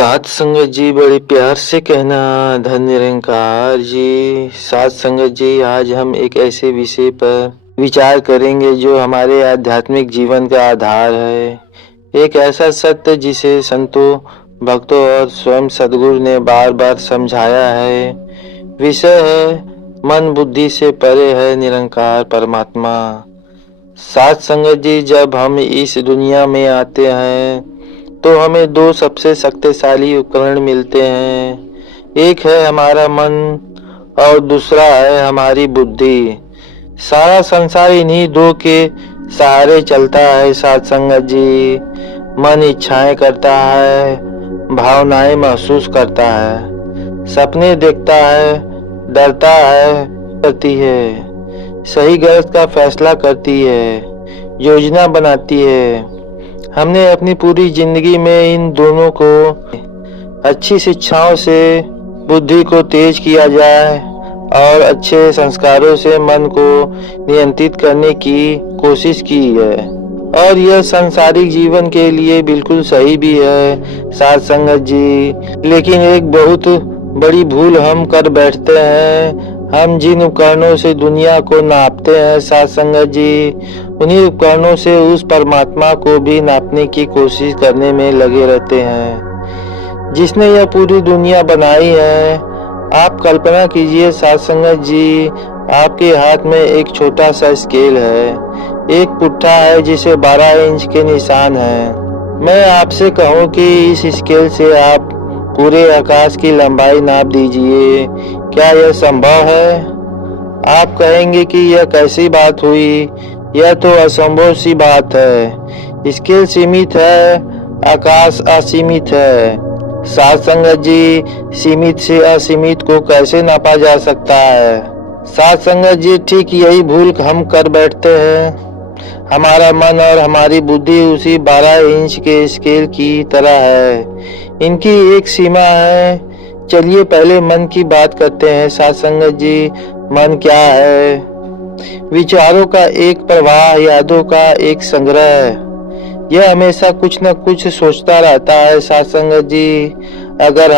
सात संगत जी बड़े प्यार से कहना। धन निरंकार जी। सात संगत जी, आज हम एक ऐसे विषय पर विचार करेंगे जो हमारे आध्यात्मिक जीवन का आधार है। एक ऐसा सत्य जिसे संतों, भक्तों और स्वयं सद्गुरु ने बार बार समझाया है। विषय है मन बुद्धि से परे है निरंकार परमात्मा। सात संगत जी, जब हम इस दुनिया में आते हैं तो हमें दो सबसे शक्तिशाली उपकरण मिलते हैं। एक है हमारा मन और दूसरा है हमारी बुद्धि। सारा संसार इन्हीं दो के सहारे चलता है। सात संगत जी, मन इच्छाएं करता है, भावनाएं महसूस करता है, सपने देखता है, डरता है, करती है, सही गलत का फैसला करती है, योजना बनाती है। हमने अपनी पूरी जिंदगी में इन दोनों को अच्छी शिक्षाओं से बुद्धि को तेज किया जाए और अच्छे संस्कारों से मन को नियंत्रित करने की कोशिश की है, और यह सांसारिक जीवन के लिए बिल्कुल सही भी है साथ संगत जी। लेकिन एक बहुत बड़ी भूल हम कर बैठते हैं। हम जिन उपकरणों से दुनिया को नापते हैं साथ संगत जी, उन्हीं उपकरणों से उस परमात्मा को भी नापने की कोशिश करने में लगे रहते हैं जिसने यह पूरी दुनिया बनाई है। आप कल्पना कीजिए साथ संगत जी, आपके हाथ में एक छोटा सा स्केल है, एक पुट्ठा है जिसे 12 इंच के निशान है। मैं आपसे कहूँ कि इस स्केल से आप पूरे आकाश की लंबाई नाप दीजिए, क्या यह संभव है? आप कहेंगे कि यह कैसी बात हुई, यह तो असंभव सी बात है। स्केल सीमित है, आकाश असीमित है। साथ संगत जी, सीमित से असीमित को कैसे नापा जा सकता है? साथ संगत जी, ठीक यही भूल हम कर बैठते हैं। हमारा मन और हमारी बुद्धि उसी 12 इंच के स्केल की तरह है, इनकी एक सीमा है। चलिए पहले मन की बात करते हैं साथ संगत जी। मन क्या है? विचारों का एक प्रवाह, यादों का एक संग्रह। यह हमेशा कुछ न कुछ सोचता रहता है साथ संगत जी। अगर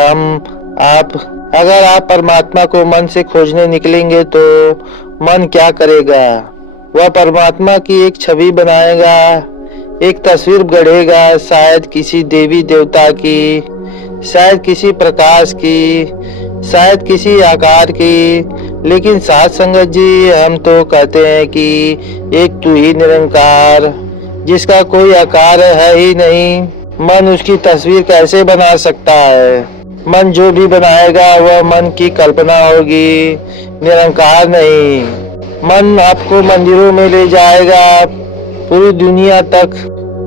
आप परमात्मा को मन से खोजने निकलेंगे तो मन क्या करेगा? वह परमात्मा की एक छवि बनाएगा, एक तस्वीर गढ़ेगा, शायद किसी देवी देवता की, शायद किसी प्रकाश की, शायद किसी आकार की। लेकिन साथ संगत जी, हम तो कहते हैं कि एक तू ही निरंकार, जिसका कोई आकार है ही नहीं। मन उसकी तस्वीर कैसे बना सकता है? मन जो भी बनाएगा वह मन की कल्पना होगी, निरंकार नहीं। मन आपको मंदिरों में ले जाएगा, पूरी दुनिया तक,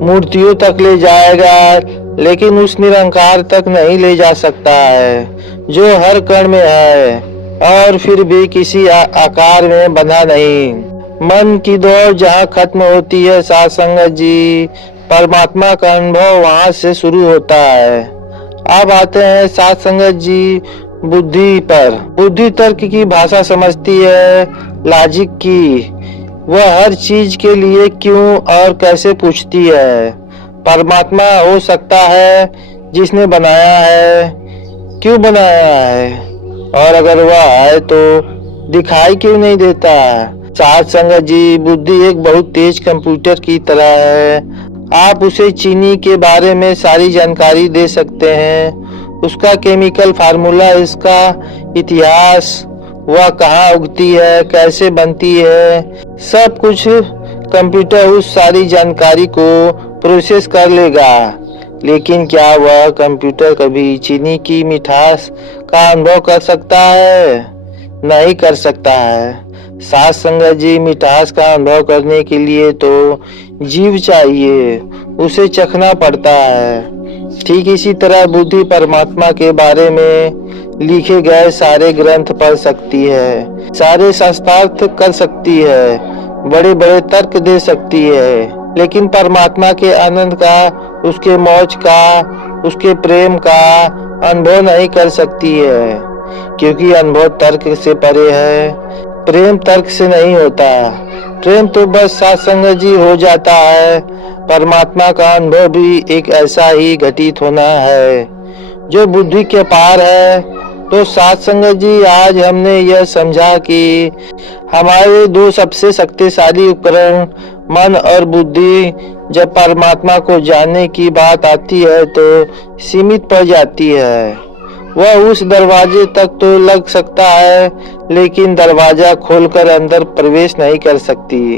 मूर्तियों तक ले जाएगा, लेकिन उस निरंकार तक नहीं ले जा सकता है जो हर कण में है और फिर भी किसी आकार में बंधा नहीं। मन की दौड़ जहाँ खत्म होती है साथ संगत जी, परमात्मा का अनुभव वहाँ से शुरू होता है। अब आते हैं साथ संगत जी बुद्धि पर। बुद्धि तर्क की भाषा समझती है, लॉजिक की। वह हर चीज के लिए क्यों और कैसे पूछती है। परमात्मा हो सकता है जिसने बनाया है, क्यों बनाया है, और अगर वह है तो दिखाई क्यों नहीं देता। साथ संगत जी, बुद्धि एक बहुत तेज कंप्यूटर की तरह है। आप उसे चीनी के बारे में सारी जानकारी दे सकते हैं, उसका केमिकल फार्मूला, इसका इतिहास, वह कहाँ उगती है, कैसे बनती है, सब कुछ कंप्यूटर उस सारी जानकारी को प्रोसेस कर लेगा। लेकिन क्या वह कंप्यूटर कभी चीनी की मिठास का अनुभव कर सकता है? नहीं कर सकता है। साथ संगत जी, मिठास का अनुभव करने के लिए तो जीव चाहिए, उसे चखना पड़ता है। ठीक इसी तरह बुद्धि परमात्मा के बारे में लिखे गए सारे ग्रंथ पढ़ सकती है, सारे शास्त्रार्थ कर सकती है, बड़े बड़े तर्क दे सकती है, लेकिन परमात्मा के आनंद का, उसके मौज का, उसके प्रेम का अनुभव नहीं कर सकती है, क्योंकि अनुभव तर्क से परे है। प्रेम तर्क से नहीं होता, प्रेम तो बस साथ संगत जी हो जाता है। परमात्मा का अनुभव भी एक ऐसा ही घटित होना है। जो बुद्धि के पार है। तो साथ संगत जी, आज हमने यह समझा कि हमारे दो सबसे शक्तिशाली उपकरण मन और बुद्धि जब परमात्मा को जानने की बात आती है तो सीमित पड़ जाती है। वह उस दरवाजे तक तो लग सकता है, लेकिन दरवाजा खोलकर अंदर प्रवेश नहीं कर सकती।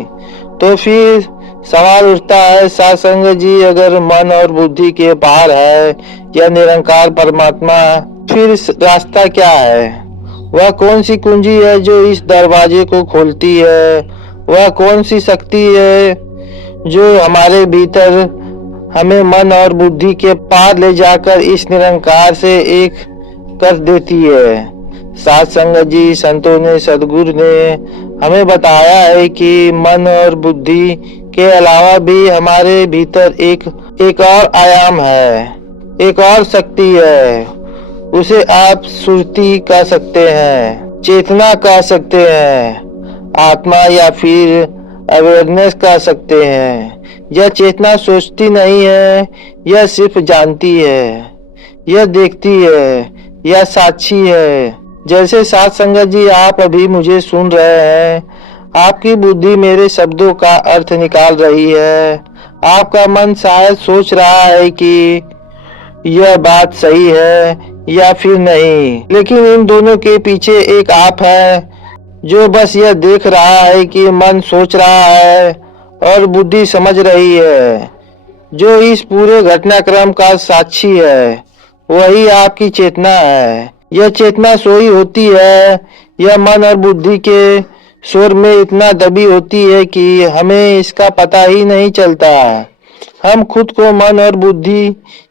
तो फिर सवाल उठता है साथ संगत जी, अगर मन और बुद्धि के पार है या निरंकार परमात्मा, फिर रास्ता क्या है? वह कौन सी कुंजी है जो इस दरवाजे को खोलती है? वह कौन सी शक्ति है जो हमारे भीतर हमें मन और बुद्धि के पार ले जाकर इस निरंकार से एक कर देती है? साथ संगत जी, संतों ने, सदगुरु ने हमें बताया है कि मन और बुद्धि के अलावा भी हमारे भीतर एक और आयाम है, एक और शक्ति है। उसे आप सुरती कह सकते हैं, चेतना कह सकते हैं, आत्मा या फिर अवेयरनेस कह सकते हैं। यह चेतना सोचती नहीं है, यह सिर्फ जानती है, यह देखती है, यह साक्षी है। जैसे साथ संगत जी, आप अभी मुझे सुन रहे हैं, आपकी बुद्धि मेरे शब्दों का अर्थ निकाल रही है। आपका मन शायद सोच रहा है कि यह बात सही है या फिर नहीं, लेकिन इन दोनों के पीछे एक आप है जो बस यह देख रहा है कि मन सोच रहा है और बुद्धि समझ रही है। जो इस पूरे घटनाक्रम का साक्षी है वही आपकी चेतना है। यह चेतना सोई होती है, यह मन और बुद्धि के शोर में इतना दबी होती है कि हमें इसका पता ही नहीं चलता। हम खुद को मन और बुद्धि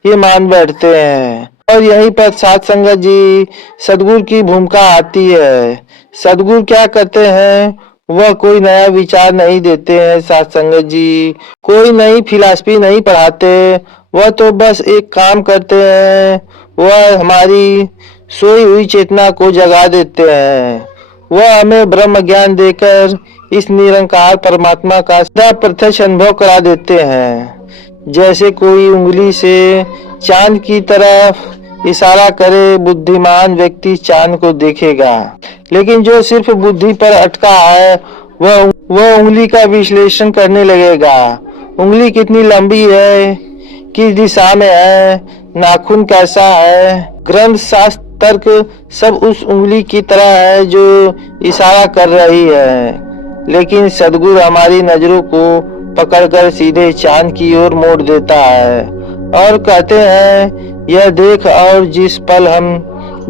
ही मान बैठते हैं। और यहीं पर साथ संगत जी, सदगुरु की भूमिका आती है। सदगुरु क्या करते हैं? वह कोई नया विचार नहीं देते हैं साथ संगत जी, कोई नई फिलॉसफी नहीं पढ़ाते। वह तो बस एक काम करते हैं, वह हमारी सोई हुई चेतना को जगा देते हैं। वह हमें ब्रह्म ज्ञान देकर इस निरंकार परमात्मा का सीधा प्रत्यक्ष अनुभव करा देते हैं। जैसे कोई उंगली से चांद की तरफ इशारा करे, बुद्धिमान व्यक्ति चांद को देखेगा, लेकिन जो सिर्फ बुद्धि पर अटका है वह उंगली का विश्लेषण करने लगेगा। उंगली कितनी लंबी है, किस दिशा में है, नाखून कैसा है, ग्रंथ शास्त्र तर्क सब उस उंगली की तरह है जो इशारा कर रही है। लेकिन सदगुरु हमारी नजरों को पकड़कर सीधे चांद की ओर मोड़ देता है और कहते हैं, यह देख। और जिस पल हम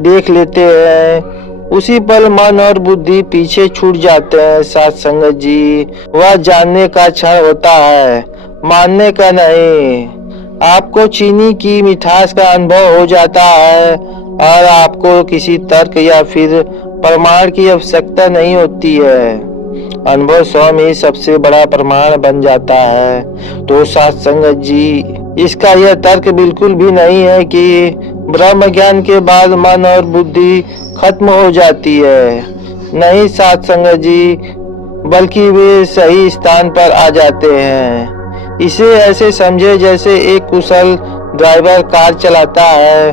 देख लेते हैं उसी पल मन और बुद्धि पीछे छूट जाते हैं साथ संगत जी। वह जानने का क्षण होता है, मानने का नहीं। आपको चीनी की मिठास का अनुभव हो जाता है और आपको किसी तर्क या फिर प्रमाण की आवश्यकता नहीं होती है। अनुभव स्वयं ही सबसे बड़ा प्रमाण बन जाता है। तो साथ संगत जी, इसका यह तर्क बिल्कुल भी नहीं है कि ब्रह्म ज्ञान के बाद मन और बुद्धि खत्म हो जाती है। नहीं साथ संगत जी, बल्कि वे सही स्थान पर आ जाते हैं। इसे ऐसे समझे जैसे एक कुशल ड्राइवर कार चलाता है।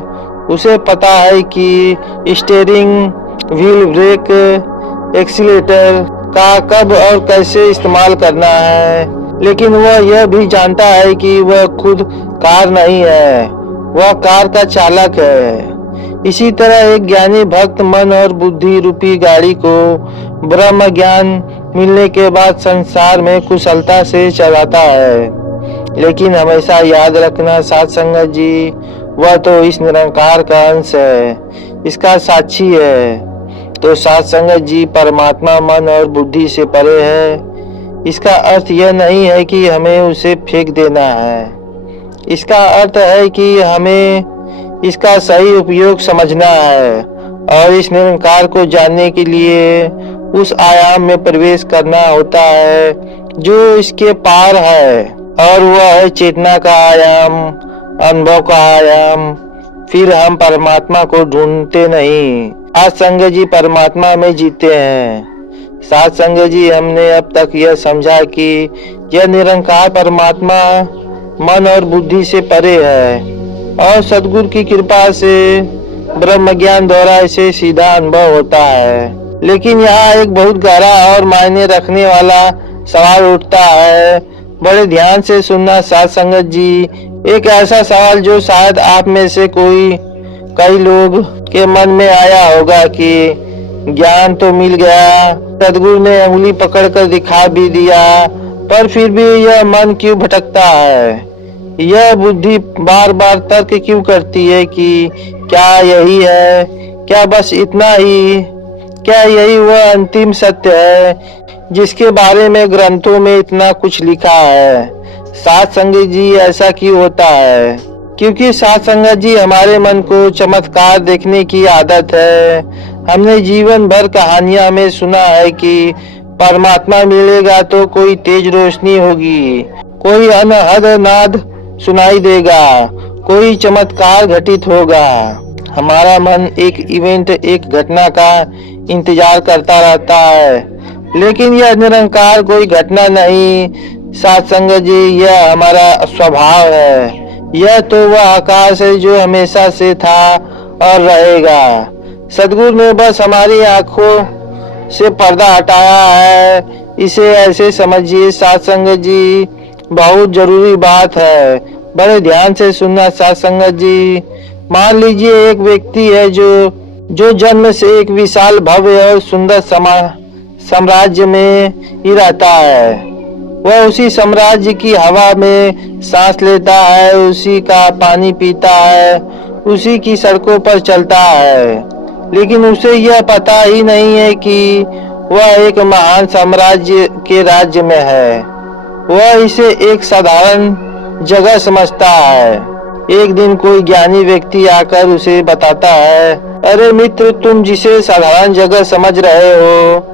उसे पता है कि स्टीयरिंग व्हील, ब्रेक, एक्सीलेटर का कब और कैसे इस्तेमाल करना है, लेकिन वह यह भी जानता है कि वह खुद कार नहीं है, वह कार का चालक है। इसी तरह एक ज्ञानी भक्त मन और बुद्धि रूपी गाड़ी को ब्रह्म ज्ञान मिलने के बाद संसार में कुशलता से चलाता है। लेकिन हमेशा याद रखना साथ संगत जी, वह तो इस निरंकार का अंश है, इसका साक्षी है। तो साथ संगत जी, परमात्मा मन और बुद्धि से परे है। इसका अर्थ यह नहीं है कि हमें उसे फेंक देना है। इसका अर्थ है कि हमें इसका सही उपयोग समझना है और इस निरंकार को जानने के लिए उस आयाम में प्रवेश करना होता है जो इसके पार है, और वह है चेतना का आयाम, अनुभव का आयाम। फिर हम परमात्मा को ढूंढते नहीं, आज संगत जी परमात्मा में जीते हैं। साथ संगत जी, हमने अब तक यह समझा कि यह निरंकार परमात्मा मन और बुद्धि से परे है। और सद्गुरु की कृपा से ब्रह्म ज्ञान द्वारा इसे सीधा अनुभव होता है। लेकिन यहाँ एक बहुत गहरा और मायने रखने वाला सवाल उठता है। बड़े ध्यान से सुनना साध संगत जी, एक ऐसा सवाल जो शायद आप में से कई लोग के मन में आया होगा कि ज्ञान तो मिल गया, सद्गुरु ने उंगली पकड़कर दिखा भी दिया, पर फिर भी यह मन क्यों भटकता है? यह बुद्धि बार बार तर्क क्यों करती है कि क्या यही है, क्या बस इतना ही, क्या यही वह अंतिम सत्य है जिसके बारे में ग्रंथों में इतना कुछ लिखा है? साध संगत जी, ऐसा क्यों होता है? क्योंकि साध संगत जी, हमारे मन को चमत्कार देखने की आदत है। हमने जीवन भर कहानियां में सुना है कि परमात्मा मिलेगा तो कोई तेज रोशनी होगी, कोई अनहद नाद सुनाई देगा, कोई चमत्कार घटित होगा। हमारा मन एक इवेंट, एक घटना का इंतजार करता रहता है, लेकिन यह निरंकार कोई घटना नहीं साध संगत जी, यह हमारा स्वभाव है। यह तो वह आकाश है जो हमेशा से था और रहेगा। सद्गुरु ने बस हमारी आंखों से पर्दा हटाया है। इसे ऐसे समझिए साध संगत जी, बहुत जरूरी बात है। बड़े ध्यान से सुनना साध संगत जी। मान लीजिए एक व्यक्ति है जो जन्म से एक विशाल भव्य और सुंदर साम्राज्य में ही रहता है। वह उसी साम्राज्य की हवा में सांस लेता है, उसी का पानी पीता है, उसी की सड़कों पर चलता है, लेकिन उसे यह पता ही नहीं है कि वह एक महान साम्राज्य के राज्य में है। वह इसे एक साधारण जगह समझता है। एक दिन कोई ज्ञानी व्यक्ति आकर उसे बताता है, अरे मित्र, तुम जिसे साधारण जगह समझ रहे हो,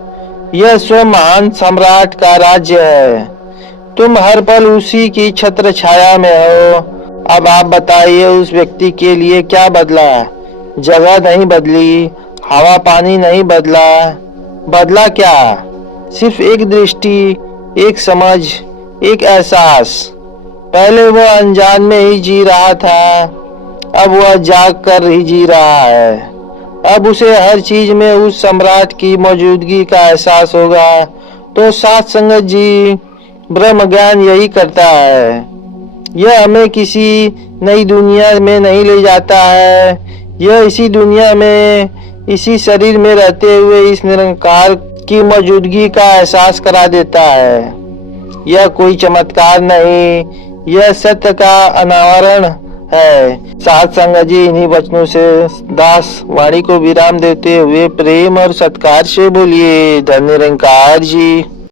यह स्वयं महान सम्राट का राज्य है। तुम हर पल उसी की छत्र छाया में हो। अब आप बताइए, उस व्यक्ति के लिए क्या बदला? जगह नहीं बदली, हवा पानी नहीं बदला, बदला क्या? सिर्फ एक दृष्टि, एक समझ, एक एहसास। पहले वह अनजान में ही जी रहा था, अब वह जाग कर ही जी रहा है। अब उसे हर चीज में उस सम्राट की मौजूदगी का एहसास होगा। तो साध संगत जी, ब्रह्म ज्ञान यही करता है। यह हमें किसी नई दुनिया में नहीं ले जाता है, यह इसी दुनिया में, इसी शरीर में रहते हुए इस निरंकार की मौजूदगी का एहसास करा देता है। यह कोई चमत्कार नहीं, यह सत्य का अनावरण है। साध संगत जी, इन्हीं वचनों से दास वाणी को विराम देते हुए प्रेम और सत्कार से बोलिए, धन्य निरंकार जी।